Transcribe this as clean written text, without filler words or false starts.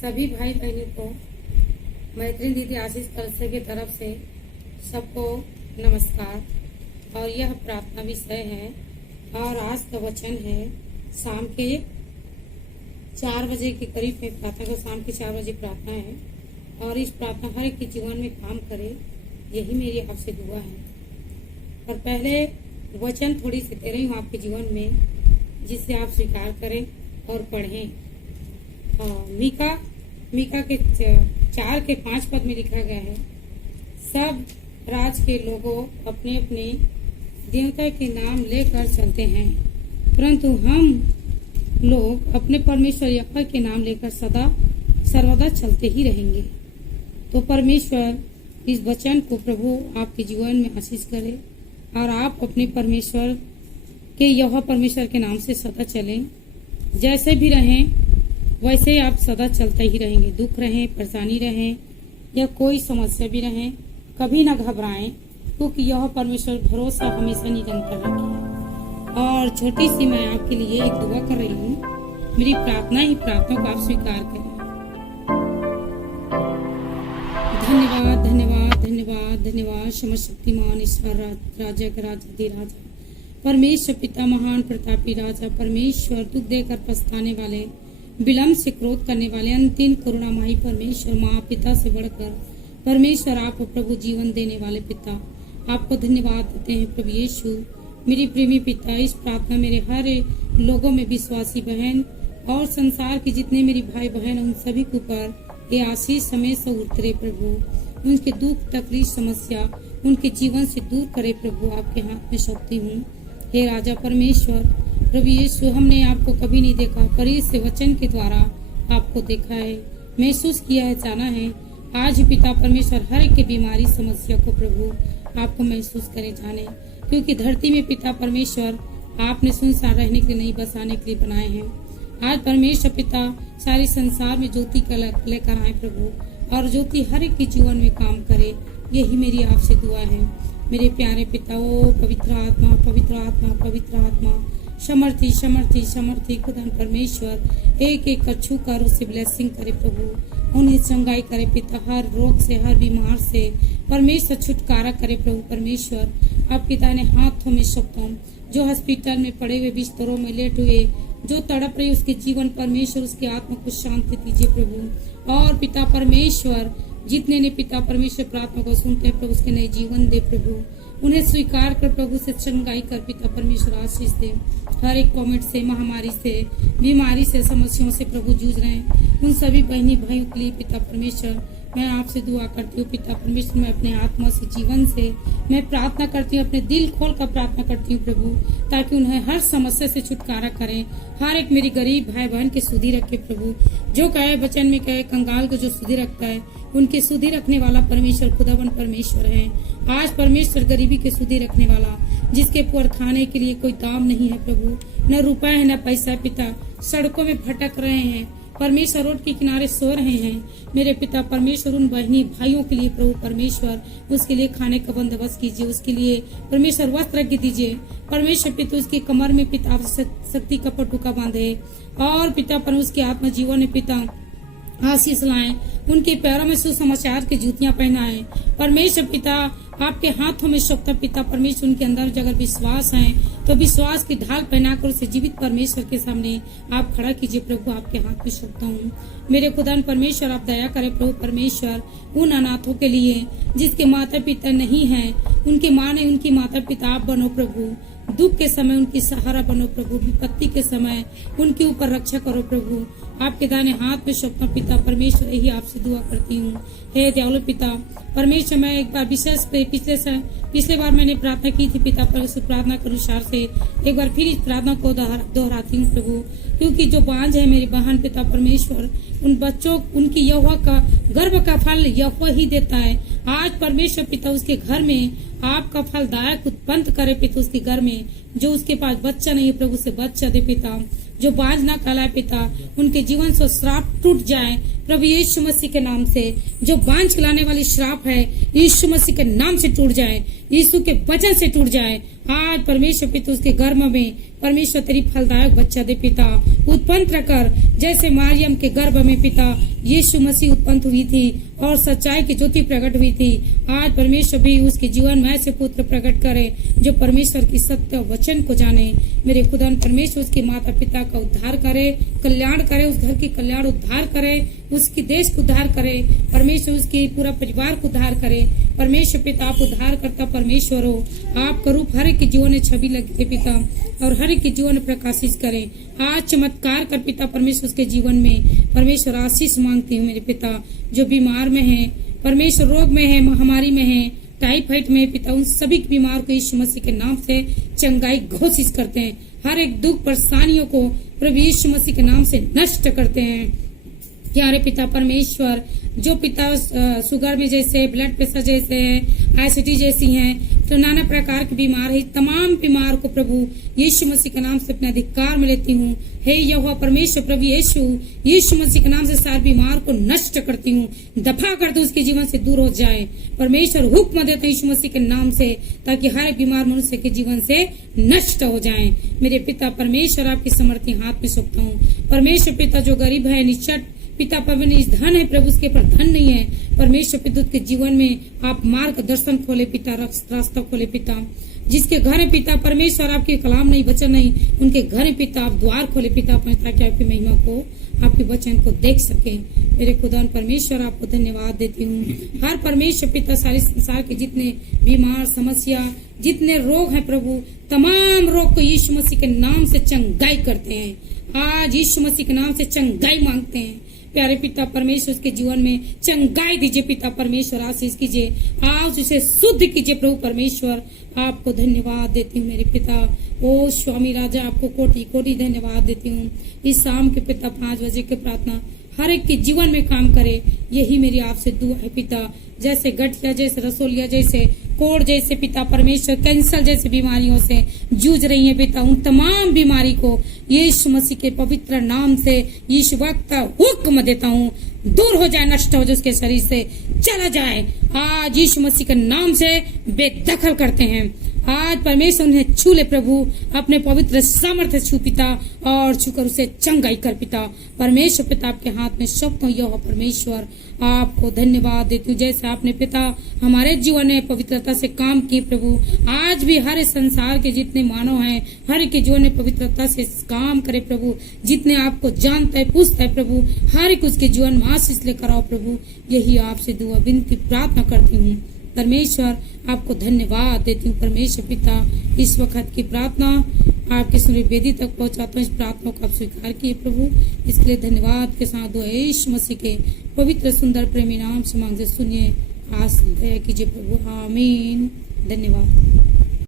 सभी भाई बहनों को मैत्रीन दीदी आशीष कलसे की तरफ से सबको नमस्कार। और यह प्रार्थना विषय है और आज का वचन है शाम के 4 बजे के करीब में प्रार्थना को, शाम के 4 बजे प्रार्थना है और इस प्रार्थना हर एक के जीवन में काम करे, यही मेरी आपसे दुआ है। और पहले वचन थोड़ी सी दे रही हूँ आपके जीवन में, जिससे आप स्वीकार करें और पढ़ें। मीका के 4 के 5 पद में लिखा गया है, सब राज के लोगों अपने अपने देवता के नाम लेकर चलते हैं, परंतु हम लोग अपने परमेश्वर यहोवा के नाम लेकर सदा सर्वदा चलते ही रहेंगे। तो परमेश्वर इस वचन को प्रभु आपके जीवन में आशीष करे और आप अपने परमेश्वर के यहोवा परमेश्वर के नाम से सदा चलें। जैसे भी रहें वैसे आप सदा चलते ही रहेंगे। दुख रहें, परेशानी रहें या कोई समस्या भी रहें, कभी ना घबराएं, क्योंकि यह परमेश्वर भरोसा हमेशा निरंतर रखे। और छोटी सी मैं आपके लिए एक दुआ कर रही हूँ। मेरी प्रार्थना ही प्रार्थना को आप स्वीकार करें। धन्यवाद धन्यवाद धन्यवाद धन्यवाद सर्वशक्तिमान ईश्वर राजा का राजा परमेश्वर पिता, महान प्रतापी राजा परमेश्वर, दुख देकर पछताने वाले, विलम्ब से क्रोध करने वाले, अंतिम करुणामयी परमेश्वर, माँ पिता से बढ़कर परमेश्वर आप प्रभु, जीवन देने वाले पिता, आपको धन्यवाद देते हैं प्रभु यीशु। मेरी प्रेमी पिता, इस प्रार्थना मेरे हर लोगों में विश्वासी बहन और संसार के जितने मेरी भाई बहन उन सभी के ऊपर ये आशीष हमेशा उतरे प्रभु। उनके दुख तकलीफ समस्या उनके जीवन से दूर करे प्रभु, आपके हाथ में सौंपती हूँ। हे राजा परमेश्वर प्रभु यीशु, हमने आपको कभी नहीं देखा, पर इस वचन के द्वारा आपको देखा है, महसूस किया है, जाना है। आज पिता परमेश्वर हर एक की बीमारी समस्या को प्रभु आपको महसूस करे, जाने, क्योंकि धरती में पिता परमेश्वर आपने सुनसान रहने के लिए नहीं, बसाने के लिए बनाए हैं। आज परमेश्वर पिता सारे संसार में ज्योति लेकर आए प्रभु, और ज्योति हर एक के जीवन में काम करे, यही मेरी आपसे दुआ है। मेरे प्यारे पिता, ओ पवित्र आत्मा पवित्र आत्मा पवित्र आत्मा, समर्थी समर्थी समर्थी खुदा परमेश्वर, एक एक कच्छू कर उसे ब्लेसिंग करे प्रभु, उन्हें चंगाई करे पिता, हर रोग से हर बीमार से परमेश्वर छुटकारा करे प्रभु परमेश्वर। आपके दाहिने हाथों में सौंपता हूं, जो हॉस्पिटल में पड़े हुए बिस्तरों में लेट हुए, जो तड़प रहे उसके जीवन परमेश्वर उसकी आत्मा को शांति दीजिए प्रभु। और पिता परमेश्वर, जितने ने पिता परमेश्वर प्रार्थना को सुनते हैं प्रभु, उसके नए जीवन दे प्रभु, उन्हें स्वीकार कर प्रभु से चंगाई कर पिता परमेश्वर आशीष दे। हर एक कॉमेंट से, महामारी से, बीमारी से, समस्याओं से प्रभु जूझ रहे हैं, उन सभी बहनी भाइयों के लिए पिता परमेश्वर मैं आपसे दुआ करती हूँ पिता परमेश्वर। मैं अपने आत्मा से, जीवन से मैं प्रार्थना करती हूँ, अपने दिल खोल कर प्रार्थना करती हूँ प्रभु, ताकि उन्हें हर समस्या से छुटकारा करें। हर एक मेरी गरीब भाई बहन के सुधी रखे प्रभु, जो कहे वचन में कहे, कंगाल को जो सुधी रखता है उनके सुधी रखने वाला परमेश्वर खुदावन परमेश्वर है। आज परमेश्वर गरीबी के सुधी रखने वाला, जिसके पर खाने के लिए कोई दाम नहीं है प्रभु, न रुपए है न पैसा पिता, सड़कों में भटक रहे हैं परमेश्वर, रोड के किनारे सो रहे हैं मेरे पिता परमेश्वर, उन बहनी भाइयों के लिए प्रभु परमेश्वर उसके लिए खाने का बंदोबस्त कीजिए, उसके लिए परमेश्वर वस्त्र रख दीजिए परमेश्वर पिता, उसकी कमर में पिता शक्ति का पटुका बांधे, और पिता पर उसके आत्मा जीवन में पिता आशीष लाएं, उनके पैरों में सुसमाचार की जूतियां पहनाएं परमेश्वर पिता। आपके हाथों में सौंपता पिता परमेश्वर, उनके अंदर अगर विश्वास है तो विश्वास की ढाल पहनाकर उसे जीवित परमेश्वर के सामने आप खड़ा कीजिए प्रभु, आपके हाथ में सौंपता हूँ मेरे खुदा परमेश्वर। आप दया करें प्रभु परमेश्वर, उन अनाथों के लिए जिसके माता पिता नहीं है, उनके माँ ने उनकी माता पिता आप बनो प्रभु, दुख के समय उनकी सहारा बनो प्रभु, विपत्ति के समय उनके ऊपर रक्षा करो प्रभु, आपके दाहिने हाथ में सौंपता पिता परमेश्वर, यही आपसे दुआ करती हूँ। हे दयालु पिता परमेश्वर, मैं एक बार विशेष पिछले बार मैंने प्रार्थना की थी पिता परमेश्वर, प्रार्थना के अनुसार से एक बार फिर इस प्रार्थना को दोहराती हूँ प्रभु, क्योंकि जो बांझ है मेरी बहन पिता परमेश्वर, उन बच्चों उनकी यहोवा का गर्भ का फल यहोवा ही देता है। आज परमेश्वर पिता उसके घर में आपका फलदायक उत्पन्न करे पिता, उसके घर में जो उसके पास बच्चा नहीं है प्रभु से बच्चा दे पिता, जो बांझ ना कहलाए पिता, उनके जीवन से श्राप टूट जाए प्रभु यीशु मसीह के नाम से जो बांझ खिलाने वाली श्राप है यीशु मसीह के नाम से टूट जाए, यीशु के वचन से टूट जाए। आज परमेश्वर पिता उसके गर्भ में परमेश्वर तेरी फलदायक बच्चा दे पिता, उत्पन्न कर जैसे मारियम के गर्भ में पिता यीशु मसीह उत्पन्न हुई थी और सच्चाई की ज्योति प्रकट हुई थी। आज परमेश्वर भी उसके जीवन में ऐसे पुत्र प्रकट करे जो परमेश्वर की सत्य वचन को जाने। मेरे खुदा परमेश्वर उसके माता पिता का उद्धार करे, कल्याण करे, उस घर की कल्याण उद्धार करे, उसकी देश को उद्धार करे, परमेश्वर उसके पूरा परिवार को उद्धार करे। परमेश्वर पिता आप उद्धार करता परमेश्वर हो, आप करूप हर एक के जीवन में छवि लगे पिता और हर एक के जीवन में प्रकाशित करें। आज चमत्कार कर पिता परमेश्वर उसके जीवन में परमेश्वर आशीष मांगती हूँ मेरे पिता। जो बीमार में है परमेश्वर, रोग में है, महामारी में है, टाइफाइड में पिता, उन सभी बीमार को यीशु मसीह के नाम से चंगाई घोषित करते हैं। हर एक दुख परेशानियों को प्रभु यीशु मसीह के नाम से नष्ट करते हैं। प्यारे पिता परमेश्वर, जो पिता शुगर में जैसे, ब्लड प्रेशर जैसे है, एसिडिटी जैसी हैं, तो नाना प्रकार की बीमार है, तमाम बीमार को प्रभु यीशु मसीह के नाम से अपने अधिकार में लेती हूँ। हे यहोवा परमेश्वर प्रभु यीशु मसीह के नाम से सारे बीमार को नष्ट करती हूँ, दफा कर दो, उसके जीवन से दूर हो जाए। परमेश्वर हुक्म देते यीशु मसीह के नाम से, ताकि हर बीमार मनुष्य के जीवन से नष्ट हो जाए। मेरे पिता परमेश्वर आपकी समर्थी हाथ में सौंपता हूँ। परमेश्वर पिता जो गरीब है, निश्चट पिता परमेश्वर धन है प्रभु, उसके पर धन नहीं है। परमेश्वर पिता के जीवन में आप मार्ग दर्शन खोले पिता, रास्ता खोले पिता। जिसके घर है पिता परमेश्वर आपके कलाम नहीं, वचन नहीं, उनके घर है पिता आप द्वार खोले पिता, ताकि आपकी महिमा को, आपके वचन को देख सके। मेरे खुदा परमेश्वर आपको धन्यवाद देती हूँ। हर परमेश्वर पिता सारे संसार के जितने बीमार, समस्या, जितने रोग हैं प्रभु, तमाम रोग को यीशु मसीह के नाम से चंगाई करते हैं। आज यीशु मसीह के नाम से चंगाई मांगते हैं। प्यारे पिता परमेश्वर उसके जीवन में चंगाई दीजिए पिता परमेश्वर, आशीष कीजिए, आज उसे शुद्ध कीजिए प्रभु परमेश्वर। आपको धन्यवाद देती हूँ मेरे पिता। ओ स्वामी राजा, आपको कोटि कोटि धन्यवाद देती हूँ। इस शाम के पिता 5 बजे के प्रार्थना हर एक के जीवन में काम करे, यही मेरी आपसे दुआ है पिता। जैसे गठिया, जैसे रसोलिया, जैसे कोढ़, जैसे पिता परमेश्वर कैंसर जैसे बीमारियों से जूझ रही है पिता, उन तमाम बीमारी को यीशु मसीह के पवित्र नाम से यीशु वक्त हुक्म देता हूँ, दूर हो जाए, नष्ट हो जाए, उसके शरीर से चला जाए। आज यीशु मसीह के नाम से बेदखल करते हैं। आज परमेश्वर उन्हें छू ले प्रभु, अपने पवित्र सामर्थ्य छू पिता, और छूकर उसे चंगाई कर पिता। परमेश्वर पिता आपके हाथ में सौंपता हूँ। यहोवा परमेश्वर आपको धन्यवाद देती हूँ, जैसे आपने पिता हमारे जीवन में पवित्रता से काम किए प्रभु, आज भी हर संसार के जितने मानव हैं, हर के जीवन में पवित्रता से काम करे प्रभु। जितने आपको जानता है, पूछता है प्रभु, हर एक उसके जीवन में आशीष लेकर आओ प्रभु। यही आपसे दुआ विनती प्रार्थना करती हूँ। परमेश्वर आपको धन्यवाद देती हूँ। परमेश्वर पिता इस वक्त की प्रार्थना आपके सुनी वेदी तक पहुंचाता हूँ। इस प्रार्थना को आप स्वीकार किए प्रभु, इसके लिए धन्यवाद के साथ दुआ यीशु मसीह के पवित्र सुंदर प्रेमी नाम से मांगते सुनिए, आस दया कीजिए प्रभु, आमीन। धन्यवाद।